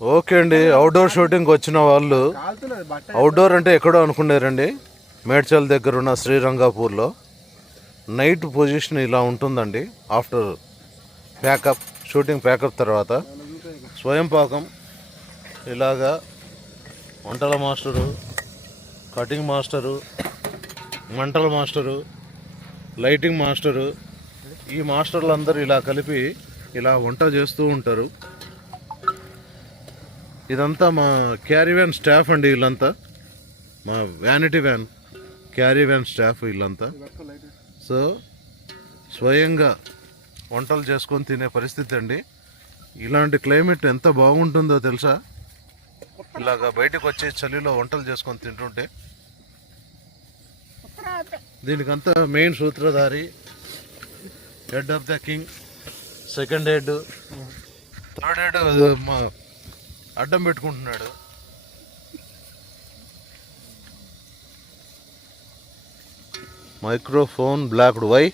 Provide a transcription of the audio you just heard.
Okay అండి outdoor shooting వచ్చిన వాళ్ళు. అవుట్డోర్ అంటే ఎక్కడో అనుకున్నారండి మేడ్చల్ దగ్గర ఉన్న శ్రీరంగాపూర్లో. నైట్ పొజిషన్ ఇలా ఉంటుందండి. ఆఫ్టర్ ప్యాకప్ షూటింగ్ ప్యాకప్ తర్వాత. స్వయం పాకం ఇలాగా వంటల మాస్టరు కటింగ్ మాస్టరు మంటల మాస్టరు లైటింగ్ మాస్టరు ఈ మాస్టర్లు ఇలా కలిపి ఇలా వంట చేస్తూ ఉంటారు. ఇదంతా మా క్యారీ వ్యాన్ స్టాఫ్ అండి వీళ్ళంతా మా vanity van carry van staff వీళ్ళంతా సో స్వయంగా వంటలు చేసుకొని తినే పరిస్థితి అండి. ఇలాంటి క్లైమేట్ ఎంత బాగుంటుందో తెలుసా? ఇలాగా బయటకు వచ్చే చలిలో వంటలు చేసుకొని తింటుంటే. దీనికంతా మెయిన్ సూత్రధారి head of the king second head third head మా అడ్డం పెట్టుకుంటున్నాడు. Microphone blocked. వై?